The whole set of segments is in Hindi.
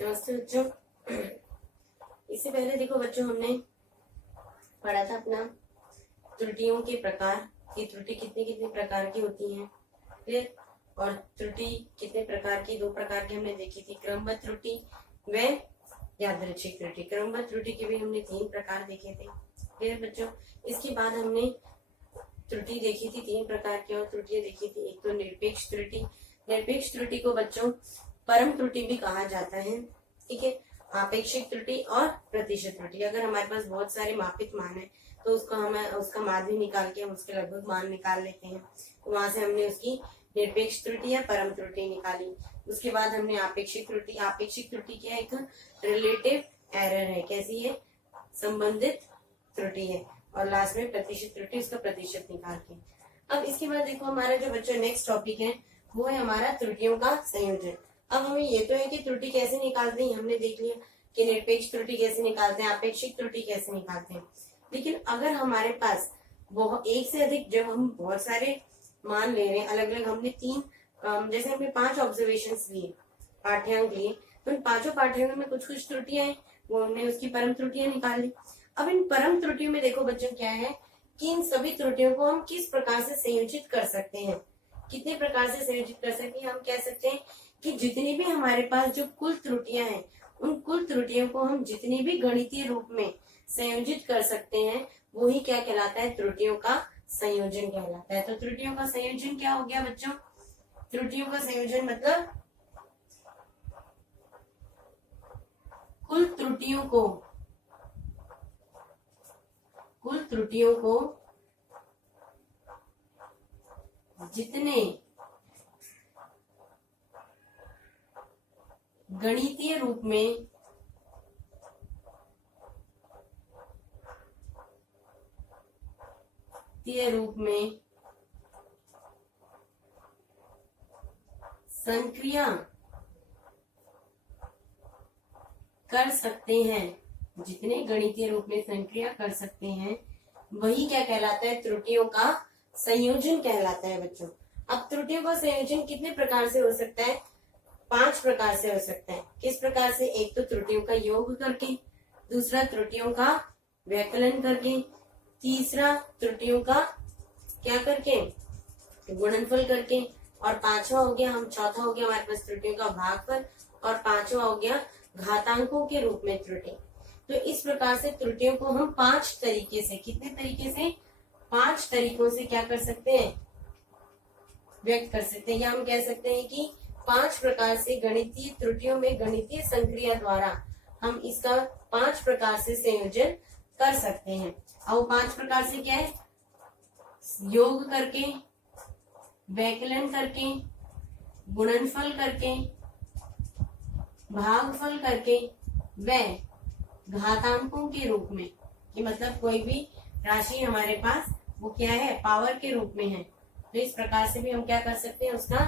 नमस्ते बच्चों। इससे पहले देखो बच्चों, हमने पढ़ा था अपना त्रुटियों के प्रकार की, त्रुटि कितने कितने प्रकार की होती हैं, फिर और त्रुटि कितने प्रकार की, 2 प्रकार की हमने देखी थी, क्रमबद्ध त्रुटि व यादृच्छिक त्रुटि। क्रमबद्ध त्रुटि के भी हमने 3 प्रकार देखे थे। फिर बच्चों इसके बाद हमने त्रुटि देखी थी 3 प्रकार की और त्रुटियां देखी थी। एक तो निरपेक्ष त्रुटि। निरपेक्ष त्रुटि को बच्चों परम त्रुटि भी कहा जाता है, ठीक है। आपेक्षिक त्रुटि और प्रतिशत त्रुटि। अगर हमारे पास बहुत सारे मापित मान है तो उसका माध्य निकाल के हम उसके लगभग मान निकाल लेते हैं, तो वहां से हमने उसकी निरपेक्ष त्रुटि या परम त्रुटि निकाली। उसके बाद हमने आपेक्षिक त्रुटि। आपेक्षिक त्रुटि क्या है? एक रिलेटिव एरर है। कैसी है? संबंधित त्रुटि है। और लास्ट में प्रतिशत त्रुटि, उसका प्रतिशत निकाल के। अब इसके बाद देखो हमारा जो बच्चों नेक्स्ट टॉपिक है वो है हमारा त्रुटियों का संयोजन। अब हमें ये तो है कि त्रुटि कैसे निकालते हैं, हमने देख लिया कि निरपेक्ष त्रुटि कैसे निकालते हैं, आपेक्षिक त्रुटि कैसे निकालते हैं। लेकिन अगर हमारे पास एक से अधिक, जब हम बहुत सारे मान ले रहे हैं अलग अलग, हमने 3 जैसे हमने 5 ऑब्जर्वेशन लिए, पाठ्यांक लिए, तो इन 5 पाठ्यांक में कुछ कुछ त्रुटियां हैं, वो हमने उसकी परम त्रुटियां निकाल ली। अब इन परम त्रुटियों में देखो बच्चों क्या है कि इन सभी त्रुटियों को हम किस प्रकार से संयोजित कर सकते हैं, कितने प्रकार से संयोजित कर सकते हैं। हम कह सकते हैं कि जितनी भी हमारे पास जो कुल त्रुटियां हैं, उन कुल त्रुटियों को हम जितनी भी गणितीय रूप में संयोजित कर सकते हैं, वो ही क्या कहलाता है? त्रुटियों का संयोजन कहलाता है। तो त्रुटियों का संयोजन क्या हो गया बच्चों? त्रुटियों का संयोजन मतलब कुल त्रुटियों को जितने गणितीय रूप में संक्रिया कर सकते हैं, जितने गणितीय रूप में संक्रिया कर सकते हैं, वही क्या कहलाता है? त्रुटियों का संयोजन कहलाता है बच्चों। अब त्रुटियों का संयोजन कितने प्रकार से हो सकता है? 5 प्रकार से हो सकता है। किस प्रकार से? एक तो त्रुटियों का योग करके, दूसरा त्रुटियों का व्यकलन करके, तीसरा त्रुटियों का क्या करके? गुणनफल करके, और चौथा हो गया हमारे पास त्रुटियों का भागफल, और 5वां हो गया घातांकों के रूप में त्रुटि। तो इस प्रकार से त्रुटियों को हम 5 तरीके से, कितने तरीके से? 5 तरीकों से क्या कर सकते हैं? व्यक्त कर सकते हैं। या हम कह सकते हैं कि 5 प्रकार से गणितीय त्रुटियों में गणितीय संक्रिया द्वारा हम इसका 5 प्रकार से संयोजन कर सकते हैं। और 5 प्रकार से क्या है? योग करके, व्यकलन करके, गुणनफल करके, भागफल करके, व घातांकों के रूप में। कि मतलब कोई भी राशि हमारे पास वो क्या है? पावर के रूप में है। तो इस प्रकार से भी हम क्या कर सकते हैं? उसका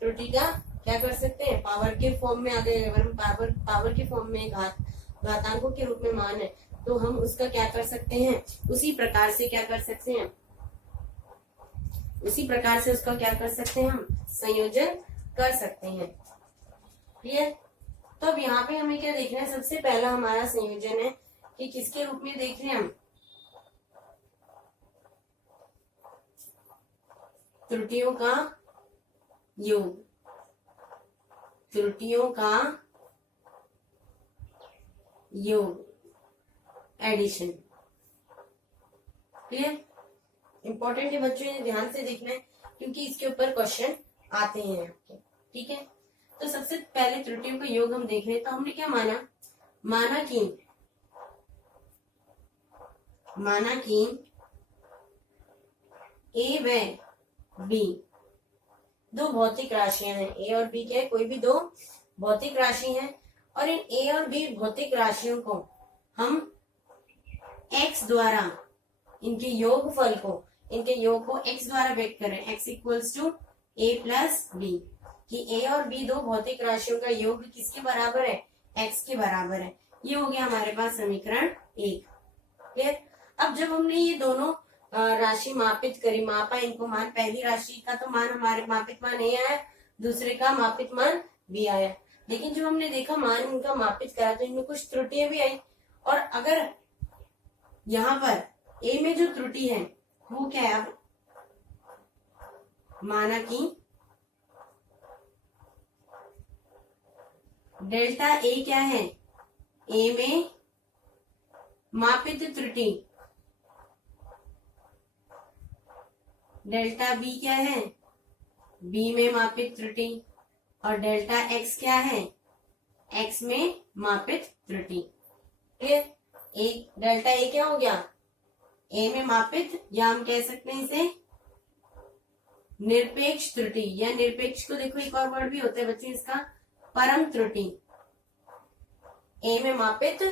त्रुटि का क्या कर सकते हैं? पावर के फॉर्म में, अगर पावर के फॉर्म में घातांकों के रूप में मान है, तो हम उसका क्या कर सकते हैं? उसी प्रकार से क्या कर सकते हैं? उसी प्रकार से उसका क्या कर सकते हैं? हम संयोजन कर सकते हैं। क्लियर? तो अब यहाँ पे हमें क्या देखना है? सबसे पहला हमारा संयोजन है कि किसके रूप में देख रहे हैं हम? त्रुटियों का योग, त्रुटियों का योग, एडिशन। क्लियर? इंपॉर्टेंट है बच्चों, इन्हें ध्यान से देखना है क्योंकि इसके ऊपर क्वेश्चन आते हैं आपके। ठीक है, तो सबसे पहले त्रुटियों का योग हम देख रहे हैं। तो हमने क्या माना कि ए व बी 2 भौतिक राशियां हैं। ए और बी क्या है? कोई भी 2 भौतिक राशि हैं, और इन ए और बी भौतिक राशियों को हम x द्वारा इनके योगफल को, इनके योग को x द्वारा व्यक्त करें। x equals to a plus B, कि a और b 2 भौतिक राशियों का योग किसके बराबर है? x के बराबर है। ये हो गया हमारे पास समीकरण 1। क्लियर? अब जब हमने ये दोनों राशि मापित करी, मापा इनको मान, पहली राशि का तो मान हमारे मापित मान a आया, दूसरे का मापित मान b आया। लेकिन जो हमने देखा मान इनका मापित करा तो इनमें कुछ त्रुटियां भी आई। और अगर यहाँ पर ए में जो त्रुटि है वो क्या है, अब माना कि डेल्टा ए क्या है, ए में मापित त्रुटि, डेल्टा बी क्या है, बी में मापित त्रुटि, और डेल्टा एक्स क्या है, एक्स में मापित त्रुटि। क्लियर? एक डेल्टा ए क्या हो गया, ए में मापित, या हम कह सकते हैं इसे निरपेक्ष त्रुटि, या निरपेक्ष को देखो एक और वर्ड भी होता है बच्चे इसका, परम त्रुटि। ए में मापित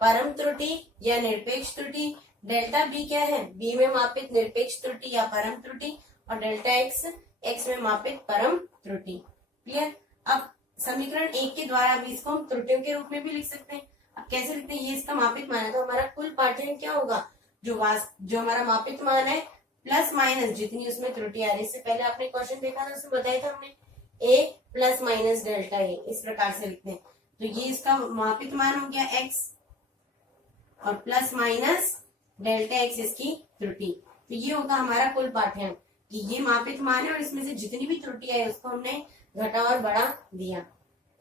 परम त्रुटि या निरपेक्ष त्रुटि। डेल्टा बी क्या है, बी में मापित निरपेक्ष त्रुटि या परम त्रुटि, और डेल्टा एक्स एक्स में मापित परम त्रुटि। क्लियर? अब समीकरण 1 के द्वारा भी इसको हम त्रुटियों के रूप में भी लिख सकते हैं। अब कैसे लिखते हैं, ये इसका मापित मान है तो हमारा कुल पाठ्यक्रम क्या होगा, जो हमारा मापित मान है प्लस माइनस जितनी उसमें त्रुटि आ रही। इससे पहले आपने क्वेश्चन देखा था, उसमें बताया था हमने ए प्लस माइनस डेल्टा ए, इस प्रकार से लिखते हैं। तो ये इसका मापित मान हो गया एक्स, और प्लस माइनस डेल्टा एक्स इसकी त्रुटि। तो ये होगा हमारा कुल पाठ्यक्रम कि ये मापित मान है और इसमें से जितनी भी त्रुटि है उसको हमने घटा और बढ़ा दिया।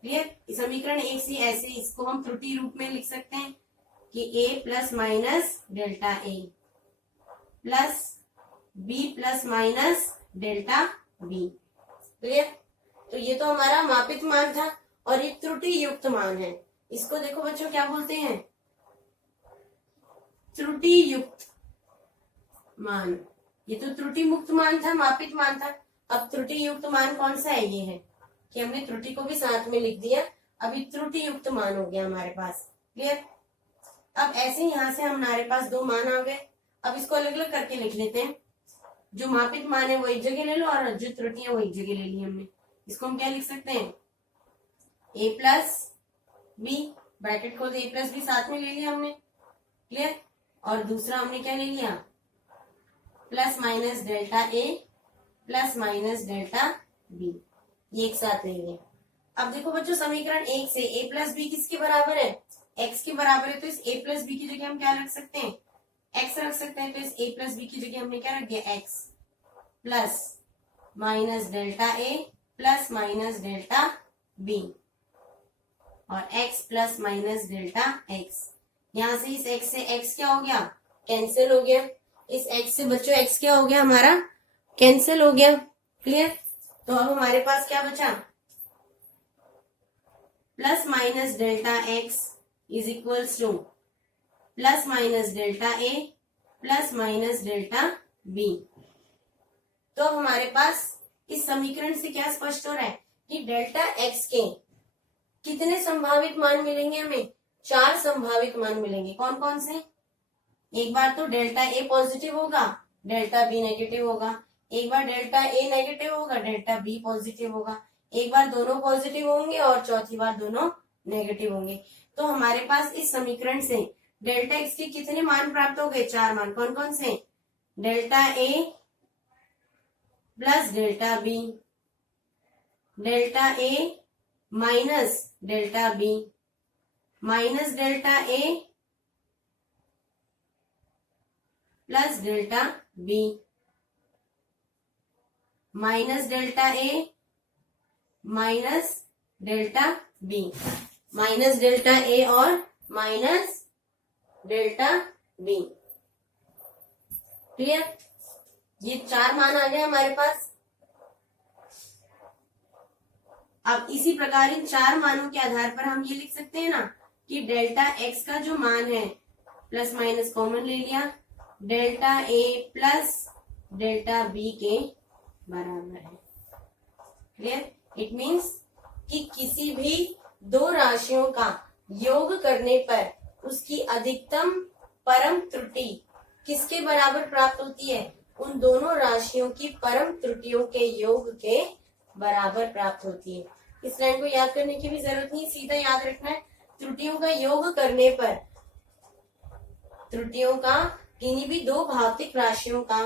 क्लियर? समीकरण 1 से ऐसे इसको हम त्रुटि रूप में लिख सकते हैं कि a plus minus delta A plus b plus minus delta B. Clear? तो ये तो हमारा मापित मान था, और ये त्रुटि युक्त मान है। इसको देखो बच्चों क्या बोलते हैं, त्रुटि युक्त मान। ये तो त्रुटि मुक्त मान था, मापित मान था। अब त्रुटि युक्त मान कौन सा है, ये है कि हमने त्रुटि को भी साथ में लिख दिया। अभी त्रुटि युक्त मान हो गया हमारे पास। क्लियर? अब ऐसे यहाँ से हमारे पास दो मान आ गए। अब इसको अलग अलग करके लिख लेते हैं। जो मापित मान है वो एक जगह ले लो, और जो त्रुटि है वो एक जगह ले ली हमने। इसको हम क्या लिख सकते हैं, a प्लस बी, ब्रैकेट खोल दे, a प्लस बी साथ में ले लिया हमने। क्लियर? और दूसरा हमने क्या ले लिया, plus minus delta A plus minus delta B, ये एक साथ ले लिया। अब देखो बच्चों समीकरण 1 से a प्लस बी किसके बराबर है, x के बराबर है। तो इस a प्लस बी की जगह हम क्या रख सकते हैं, x रख सकते हैं। तो इस a प्लस बी की जगह हमने क्या रख दिया, x plus minus delta A plus minus delta B, और x plus minus delta x। यहां से इस x से x क्या हो गया, कैंसिल हो गया। इस x से बच्चों x क्या हो गया हमारा, कैंसिल हो गया। क्लियर? तो अब हमारे पास क्या बचा, plus minus delta x is equals to plus minus delta A plus minus delta B. तो अब हमारे पास इस समीकरण से क्या स्पष्ट हो रहा है कि डेल्टा x के कितने संभावित मान मिलेंगे हमें, 4 संभावित मान मिलेंगे। कौन कौन से, एक बार तो डेल्टा ए पॉजिटिव होगा, डेल्टा बी नेगेटिव होगा। एक बार डेल्टा ए नेगेटिव होगा, डेल्टा बी पॉजिटिव होगा। एक बार दोनों पॉजिटिव होंगे और चौथी बार दोनों नेगेटिव होंगे। तो हमारे पास इस समीकरण से डेल्टा एक्स के कितने मान प्राप्त हो गए, 4 मान। कौन कौन से, delta A plus delta B, delta A minus delta B, minus delta A plus delta B, minus delta A minus delta B, minus delta A और माइनस डेल्टा बी। क्लियर? ये 4 मान आ गए हमारे पास। अब इसी प्रकार इन 4 मानों के आधार पर हम ये लिख सकते हैं ना कि डेल्टा एक्स का जो मान है, प्लस माइनस कॉमन ले लिया, delta A plus delta B के बराबर है। क्लियर? इट मीन्स कि किसी भी दो राशियों का योग करने पर उसकी अधिकतम परम त्रुटि किसके बराबर प्राप्त होती है, उन दोनों राशियों की परम त्रुटियों के योग के बराबर प्राप्त होती है। इस लाइन को याद करने की भी जरूरत नहीं, सीधा याद रखना है। त्रुटियों का योग करने पर, त्रुटियों का किन्हीं भी दो भौतिक राशियों का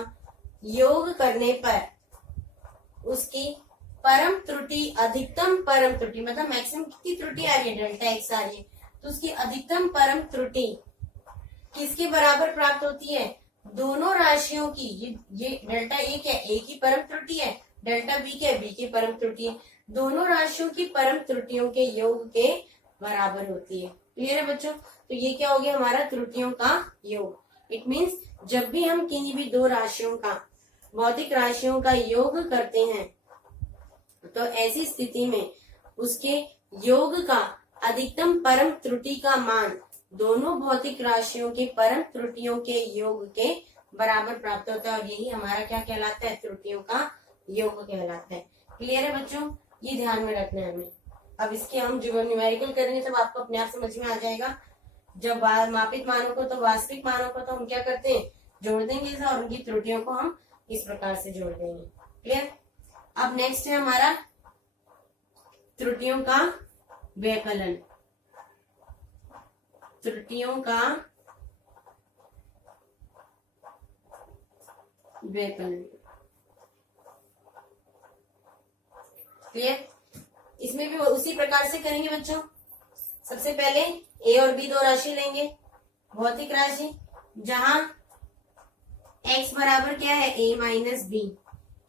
योग करने पर उसकी परम त्रुटि, अधिकतम परम त्रुटि मतलब मैक्सिमम कितनी त्रुटि आ रही है, डेल्टा एक्स आ रही है, तो उसकी अधिकतम परम त्रुटि किसके बराबर प्राप्त होती है, दोनों राशियों की, ये डेल्टा ए क्या है, ए की परम त्रुटि है, डेल्टा बी क्या है, बी की परम त्रुटि है, दोनों राशियों की परम त्रुटियों के योग के बराबर होती है। क्लियर है बच्चों? तो ये क्या हो गया हमारा त्रुटियों का योग। इट मीन्स जब भी हम किन्हीं भी दो राशियों का, भौतिक राशियों का योग करते हैं तो ऐसी स्थिति में उसके योग का अधिकतम परम त्रुटि का मान दोनों भौतिक राशियों के परम त्रुटियों के योग के बराबर प्राप्त होता है और यही हमारा क्या कहलाता है, त्रुटियों का योग कहलाता है। क्लियर है बच्चों? ये ध्यान में रखना है हमें। अब इसके हम जब न्यूमेरिकल करेंगे तब आपको अपने आप समझ में आ जाएगा। जब मापित मानों को तो वास्तविक मानों को तो हम क्या करते हैं, जोड़ देंगे और उनकी त्रुटियों को हम इस प्रकार से जोड़ देंगे। क्लियर? अब नेक्स्ट है हमारा त्रुटियों का व्यकलन। त्रुटियों का व्यकलन। क्लियर? इसमें भी उसी प्रकार से करेंगे बच्चों। सबसे पहले ए और बी दो राशि लेंगे, भौतिक राशि, जहां x बराबर क्या है, a माइनस बी।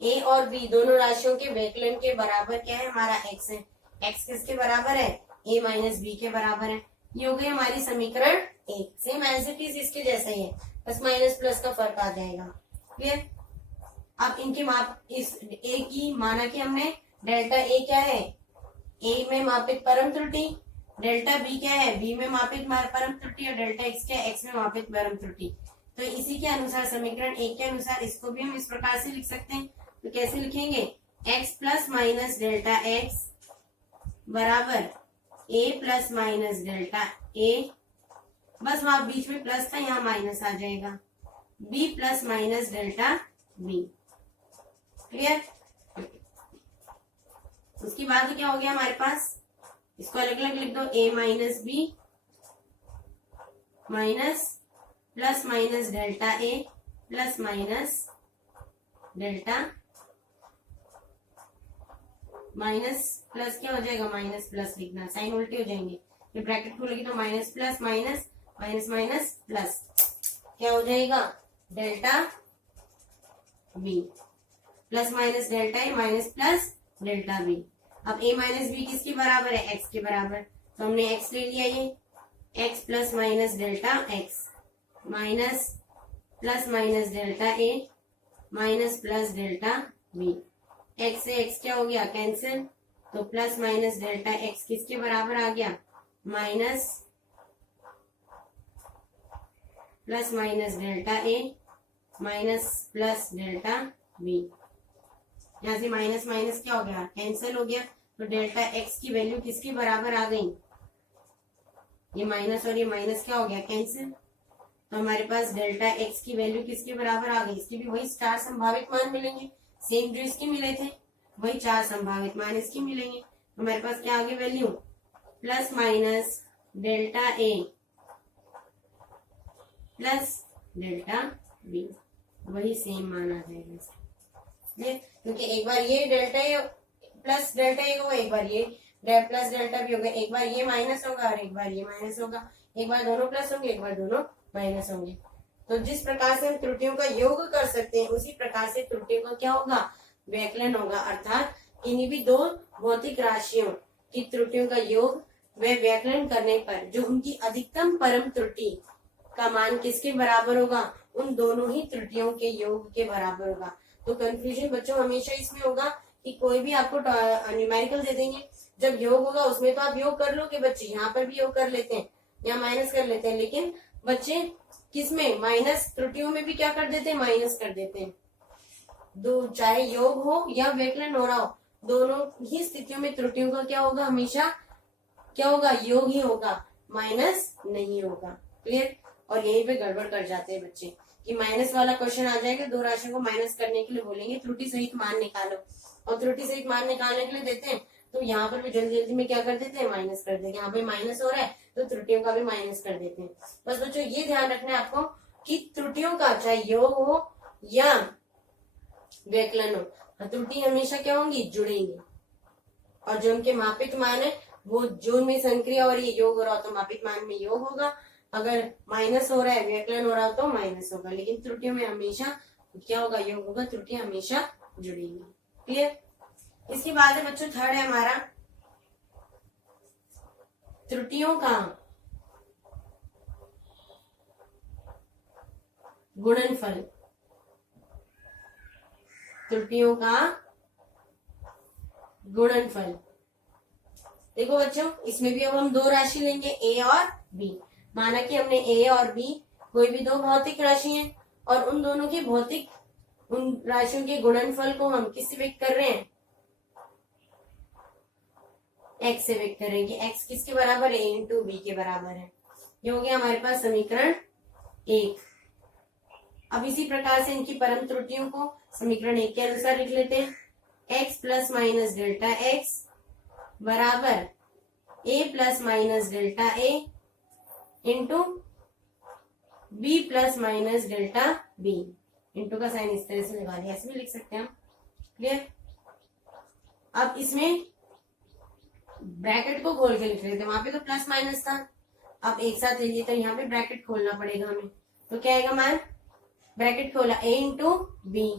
ए और बी दोनों राशियों के व्यकलन के बराबर क्या है, हमारा x है। x किसके बराबर है, a माइनस बी के बराबर है। ये हो गई हमारी समीकरण एक। सेम एज इट इज इसके जैसा ही है, बस माइनस प्लस का फर्क आ जाएगा। क्लियर? अब इनके माप, इस a की माना कि हमने डेल्टा ए क्या है, ए में मापित परम त्रुटि, डेल्टा बी क्या है, बी में मापित परम त्रुटि, और डेल्टा एक्स क्या है, एक्स में मापित परम त्रुटि। तो इसी के अनुसार समीकरण एक के अनुसार इसको भी हम इस प्रकार से लिख सकते हैं। तो कैसे लिखेंगे, x plus minus delta X बराबर ए प्लस माइनस डेल्टा ए, बस वहां बीच में प्लस था, यहाँ माइनस आ जाएगा, B plus minus delta B. Clear? उसके बाद क्या हो गया हमारे पास, इसको अलग अलग लिख दो, a minus B minus plus minus delta A plus minus delta, minus plus क्या हो जाएगा, माइनस प्लस लिखना, साइन उल्टे हो जाएंगे, फिर ब्रैकेट खोलेगी तो minus plus minus minus minus plus क्या हो जाएगा, delta B plus minus delta A minus plus delta B. अब a माइनस बी किसके बराबर है, x के बराबर, तो हमने x ले लिया, ये x plus minus delta x minus plus minus delta a minus plus delta b। x से x क्या हो गया, कैंसिल, तो प्लस माइनस डेल्टा x किसके बराबर आ गया, minus plus minus delta a minus plus delta b। यहाँ से माइनस माइनस क्या हो गया, कैंसिल हो गया, तो डेल्टा एक्स की वैल्यू किसके बराबर आ गई, ये माइनस और ये माइनस क्या हो गया, कैंसिल, तो हमारे पास डेल्टा एक्स की वैल्यू किसके बराबर आ गई, इसके भी वही 4 संभावित मान मिलेंगे, सेम जो इसके मिले थे वही 4 संभावित मान इसके मिलेंगे। तो हमारे पास क्या आ गई value, plus minus delta A plus delta B, वही सेम मान आ जाएगा, क्योंकि एक बार ये डेल्टा ए प्लस डेल्टा ए होगा, एक बार ये प्लस डेल्टा बी होगा, एक बार ये माइनस होगा और एक बार ये माइनस होगा, एक बार दोनों प्लस होंगे, एक बार दोनों माइनस होंगे। तो जिस प्रकार से हम त्रुटियों का योग कर सकते हैं उसी प्रकार से त्रुटियों का क्या होगा, व्यकलन होगा। अर्थात किन्हीं भी दो भौतिक राशियों की त्रुटियों का योग व व्यकलन करने पर जो उनकी अधिकतम परम त्रुटि का मान किसके बराबर होगा, उन दोनों ही त्रुटियों के योग के बराबर होगा। तो कंफ्यूजन बच्चों हमेशा इसमें होगा कि कोई भी आपको न्यूमेरिकल दे देंगे, जब योग होगा उसमें तो आप योग कर लोगे बच्चे, यहाँ पर भी योग कर लेते हैं, यहाँ माइनस कर लेते हैं, लेकिन बच्चे किसमें, माइनस त्रुटियों में भी क्या कर देते हैं, माइनस कर देते हैं। दो, चाहे योग हो या व्यकलन हो रहा हो, दोनों ही स्थितियों में त्रुटियों का क्या होगा, हमेशा क्या होगा, योग ही होगा, माइनस नहीं होगा। क्लियर? और यहीं पे गड़बड़ कर जाते हैं बच्चे कि माइनस वाला क्वेश्चन आ जाएगा, दो राशियों को माइनस करने के लिए बोलेंगे त्रुटि सहित मान निकालो, और त्रुटि सहित मान निकालने के लिए देते हैं तो यहाँ पर भी जल्दी जल्दी में क्या कर देते हैं, माइनस कर देते हैं। यहाँ पे माइनस हो रहा है तो त्रुटियों का भी माइनस कर देते हैं। बस बच्चों ये ध्यान रखना है आपको कि त्रुटियों का चाहे योग हो या व्यकलन हो, त्रुटि हमेशा क्या होंगी, जुड़ेंगी। और जो उनके मापित मान है वो जो उनमें संक्रिया और ये योग हो रहा हो तो मापित मान में योग होगा, अगर माइनस हो रहा है, व्यवकलन हो रहा हो तो माइनस होगा, लेकिन त्रुटियों में हमेशा क्या होगा, योग होगा, त्रुटियां हमेशा जुड़ेंगी। क्लियर। इसके बाद है बच्चों थर्ड है हमारा त्रुटियों का गुणनफल। त्रुटियों का गुणनफल। देखो बच्चों इसमें भी अब हम दो राशि लेंगे, ए और बी। माना कि हमने ए और बी कोई भी दो भौतिक राशि हैं और उन दोनों के भौतिक उन राशियों के गुणनफल को हम किससे व्यक्त कर रहे हैं, एक्स से व्यक्त करेंगे। एक्स किसके बराबर है, ए इंटू बी के बराबर है। ये हो गया हमारे पास समीकरण 1। अब इसी प्रकार से इनकी परम त्रुटियों को समीकरण 1 के अनुसार लिख लेते हैं। X plus minus delta X बराबर A plus minus delta A into B plus minus delta B. Into का साइन इस तरह से लगा दिया, ऐसे भी लिख सकते हैं हम। क्लियर। अब इसमें ब्रैकेट को खोल के लिख लेते हैं, वहां पे तो प्लस माइनस था, अब एक साथ ले लिए तो यहाँ पे ब्रैकेट खोलना पड़ेगा हमें। तो क्या आएगा मान, ब्रैकेट खोला A into B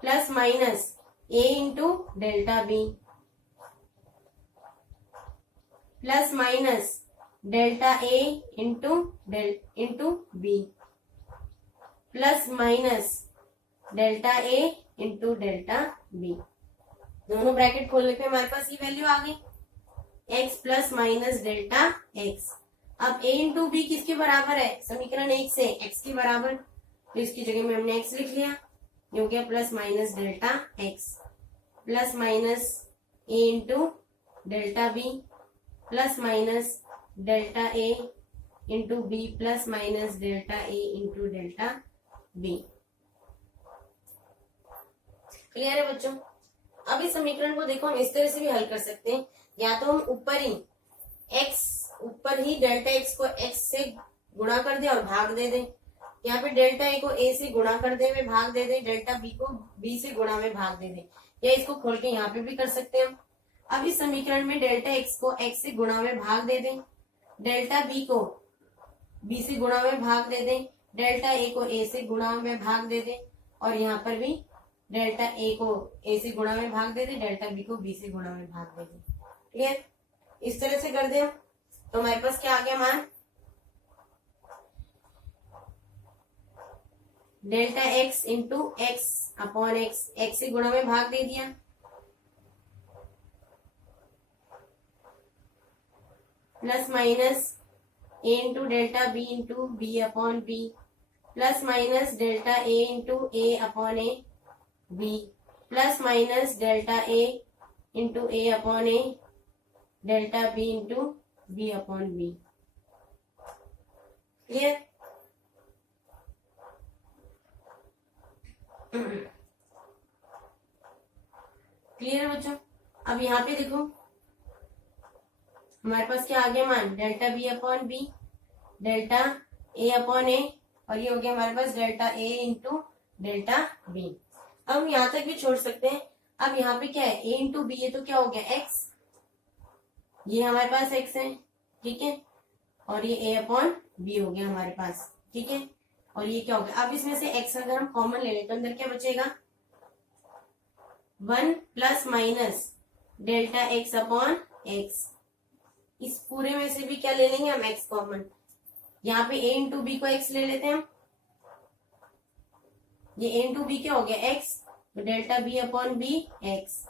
plus minus A into delta B plus minus delta A into B plus minus delta A into delta B. दोनों ब्रैकेट खोलने पे हमारे पास ये वैल्यू आ गई, X plus minus delta X. अब ए इंटू बी किसके बराबर है, समीकरण 1 से एक्स के बराबर, तो इसकी जगह में हमने एक्स लिख लिया। ये हो गया plus minus delta X plus minus A into delta B plus minus delta A into B plus minus delta A into delta B. Clear है बच्चों। अब इस समीकरण को देखो हम इस तरह से भी हल कर सकते हैं, या तो हम ऊपर ही डेल्टा एक्स को एक्स से गुणा कर दे और भाग दे दें, यहाँ पे डेल्टा ए को ए से गुणा कर दे में भाग दे दें, डेल्टा बी को बी से गुणा में भाग दे दें, या इसको खोल के यहाँ पे भी कर सकते हैं हम। अब इस समीकरण में डेल्टा एक्स को एक्स से गुणा में भाग दे दें, डेल्टा बी को बी से गुणा में भाग दे दें, डेल्टा ए को ए से गुणा में भाग दे दें, और यहाँ पर भी डेल्टा ए को ए से गुणा में भाग दे दें, डेल्टा बी को बी से गुणा में भाग दे दें। क्लियर। इस तरह से कर दें तो हमारे पास क्या आ गया मान, delta X into X upon X, X से गुणा में भाग दे दिया, plus minus A into delta B into B upon B plus minus delta A into A upon A B plus minus delta A into A upon A delta B into B upon B. Clear. Clear है बच्चों। अब यहाँ पे देखो हमारे पास क्या आ गया मान, delta B upon B delta A upon A, और ये हो गया हमारे पास delta A into delta B. अब हम यहाँ तक भी छोड़ सकते हैं। अब यहाँ पे क्या है, ए इंटू बी, ये तो क्या हो गया एक्स, ये हमारे पास एक्स है, ठीक है, और ये ए अपॉन बी हो गया हमारे पास, ठीक है, और ये क्या हो गया। अब इसमें से एक्स अगर हम कॉमन ले लें तो अंदर क्या बचेगा, 1 plus minus delta X upon x. इस पूरे में से भी क्या ले लेंगे हम, एक्स कॉमन। यहाँ पे ए इंटू बी को एक्स ले लेते हैं हम, ये ए इंटू बी क्या हो गया एक्स, तो delta B upon B X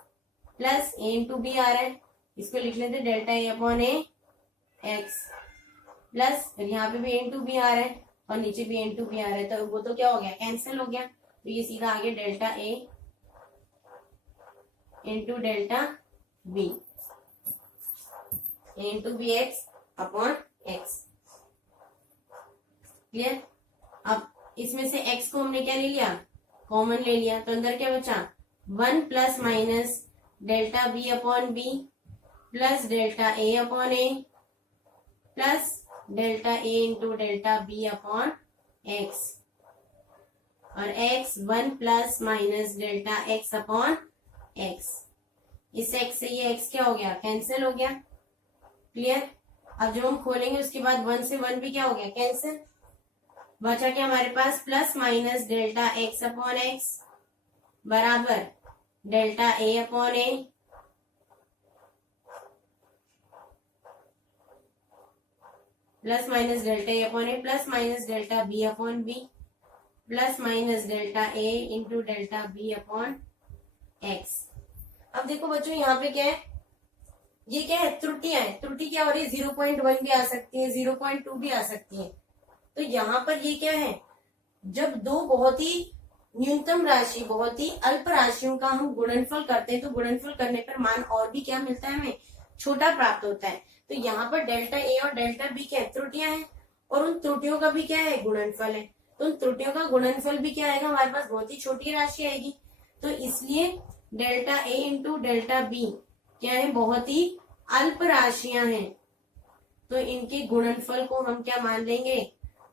plus A into B आ रहा है, इसको लिख लेते हैं delta A upon A X plus यहाँ पे भी ए इंटू बी आ रहा है और नीचे भी ए इंटू बी आ रहा है, तो वो तो क्या हो गया, कैंसिल हो गया, तो ये सीधा आ गया delta A into delta B, A into B X upon X. Clear. अब इसमें से x को हमने क्या ले लिया, कॉमन ले लिया, तो अंदर क्या बचा, 1 plus minus delta B upon B plus delta A upon A plus delta A into delta B upon X. और x 1 plus minus delta x upon x। इस x से ये x क्या हो गया, कैंसिल हो गया। क्लियर। अब जो हम खोलेंगे उसके बाद 1 से 1 भी क्या हो गया, कैंसिल। बचा क्या हमारे पास, plus minus delta x upon x बराबर delta a upon a plus minus delta A upon A plus minus delta B upon B plus minus delta A into delta B upon X. अब देखो बच्चों यहाँ पे क्या है, ये क्या है, त्रुटियां है। त्रुटि क्या हो रही है, 0.1 भी आ सकती है, 0.2 भी आ सकती है। तो यहाँ पर ये क्या है, जब दो बहुत ही न्यूनतम राशि, बहुत ही अल्प राशियों का हम गुणनफल करते हैं तो गुणनफल करने पर मान और भी क्या मिलता है, हमें छोटा प्राप्त होता है। तो यहाँ पर डेल्टा ए और डेल्टा बी क्या है, त्रुटियां हैं, और उन त्रुटियों का भी क्या है, गुणनफल है। तो उन त्रुटियों का गुणनफल भी क्या आएगा, हमारे पास बहुत ही छोटी राशि आएगी। तो इसलिए delta A into delta B क्या है, बहुत ही अल्प राशियां हैं। तो इनके गुणनफल को हम क्या मान लेंगे,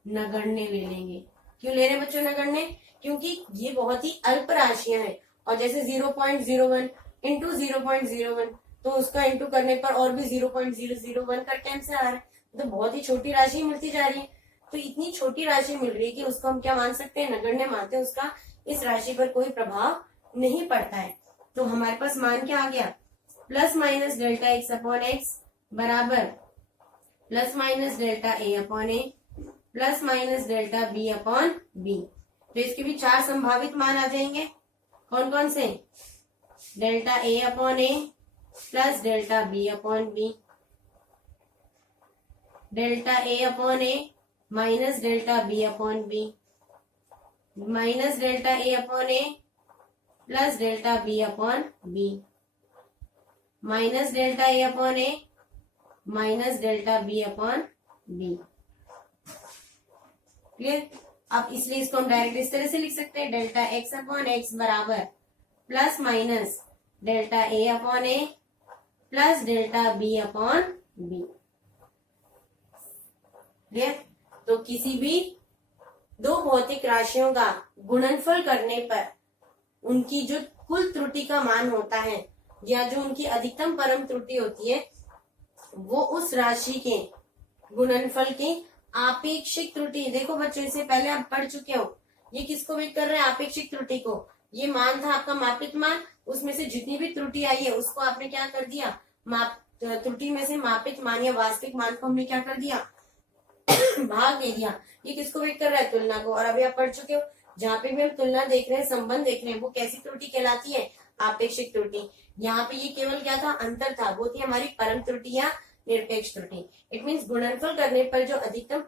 नगण्य ले लेंगे। क्यों ले रहे बच्चों नगण्य, क्योंकि ये बहुत ही अल्प राशियां हैं। और जैसे 0.01 इंटू 0.01 तो उसका इंटू करने पर और भी 0.001 का आंसर आ रहा है। तो बहुत ही छोटी राशि मिलती जा रही है। तो इतनी छोटी राशि मिल रही है कि उसको हम क्या मान सकते हैं, नगण्य मानते हैं। उसका इस राशि पर कोई प्रभाव नहीं पड़ता है। तो हमारे पास मान क्या आ गया, plus minus delta X upon X बराबर plus minus delta A upon A plus minus delta B upon B. तो इसके भी चार संभावित मान आ जाएंगे। कौन कौन से, delta A upon A plus delta B upon B, delta A upon A minus delta B upon B, minus delta A upon A plus delta B upon B, minus delta A upon A minus delta B upon B. Clear. अब इसलिए इसको हम डायरेक्ट इस तरह से लिख सकते हैं, डेल्टा एक्स अपॉन एक्स बराबर plus minus delta A upon A plus delta B upon B. Clear. तो किसी भी दो भौतिक राशियों का गुणनफल करने पर उनकी जो कुल त्रुटि का मान होता है या जो उनकी अधिकतम परम त्रुटि होती है वो उस राशि के गुणनफल की आपेक्षिक त्रुटि। देखो बच्चों, इससे पहले आप पढ़ चुके हो, ये किसको वेट कर रहे हैं, आपेक्षिक त्रुटि को। ये मान था आपका मापित मान, उसमें से जितनी भी त्रुटि आई है उसको आपने क्या कर दिया, त्रुटि में से मापित मान या वास्तविक मान को हमने क्या कर दिया, भाग दे दिया। ये किसको वेट कर रहा है, तुलना को। और अभी आप पढ़ चुके हो, जहाँ पे भी हम तुलना देख रहे हैं, संबंध देख रहे हैं, वो कैसी त्रुटि कहलाती है, आपेक्षिक त्रुटि। यहाँ पे ये केवल क्या था, अंतर था, वो थी हमारी परम त्रुटि या निरपेक्ष त्रुटि। इट मीन्स गुणनफल करने पर जो अधिकतम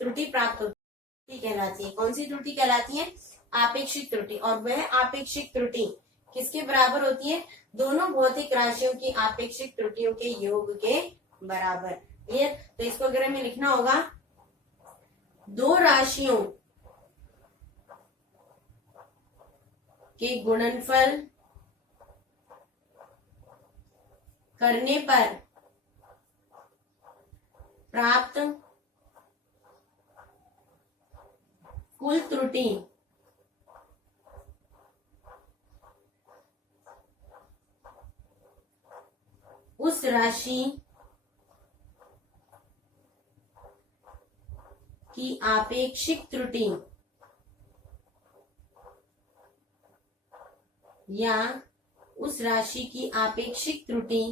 त्रुटि प्राप्त होती है कहलाती है, कौन सी त्रुटि कहलाती है, आपेक्षिक त्रुटि। और वह आपेक्षिक त्रुटि किसके बराबर होती है, दोनों भौतिक राशियों की आपेक्षिक त्रुटियों के योग के बराबर। क्लियर। तो इसको अगर हमें लिखना होगा, दो राशियों के गुणनफल करने पर प्राप्त कुल त्रुटि उस राशि की आपेक्षिक त्रुटि या उस राशि की आपेक्षिक त्रुटि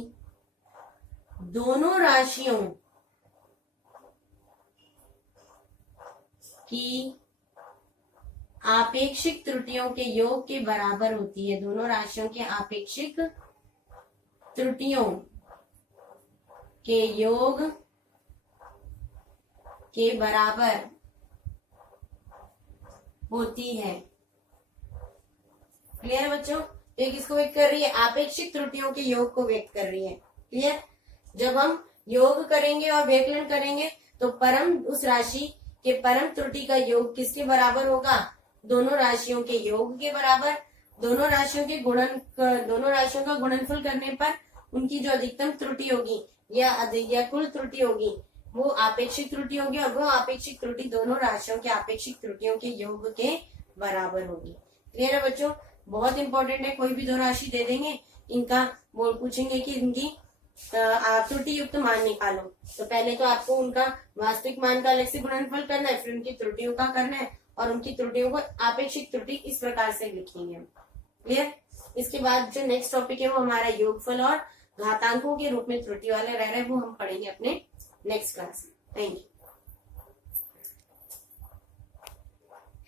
दोनों राशियों की आपेक्षिक त्रुटियों के योग के बराबर होती है। दोनों राशियों के आपेक्षिक त्रुटियों के योग के बराबर होती है। क्लियर बच्चों। तो ये किसको व्यक्त कर रही है, आपेक्षिक त्रुटियों के योग को व्यक्त कर रही है। क्लियर। जब हम योग करेंगे और व्यकलन करेंगे तो परम उस राशि के परम त्रुटि का योग किसके बराबर होगा, दोनों राशियों के योग के बराबर। दोनों राशियों का गुणनफल करने पर उनकी जो अधिकतम त्रुटि होगी या कुल त्रुटि होगी वो आपेक्षिक त्रुटि होगी, और वो आपेक्षिक त्रुटि दोनों राशियों के आपेक्षिक त्रुटियों के योग के बराबर होगी। क्लियर है बच्चों? बहुत इंपॉर्टेंट है। कोई भी दो राशि दे देंगे, इनका बोल पूछेंगे कि इनकी त्रुटि युक्त मान निकालो, तो पहले तो आपको उनका वास्तविक मान का अलग से गुणनफल करना है, फिर उनकी त्रुटियों का करना है, और उनकी त्रुटियों को आपेक्षिक त्रुटि इस प्रकार से लिखेंगे हम। क्लियर? इसके बाद जो नेक्स्ट टॉपिक है वो हमारा योगफल और घातांकों के रूप में त्रुटि वाले रह रहे हैं, वो हम पढ़ेंगे अपने नेक्स्ट क्लास में। Thank you.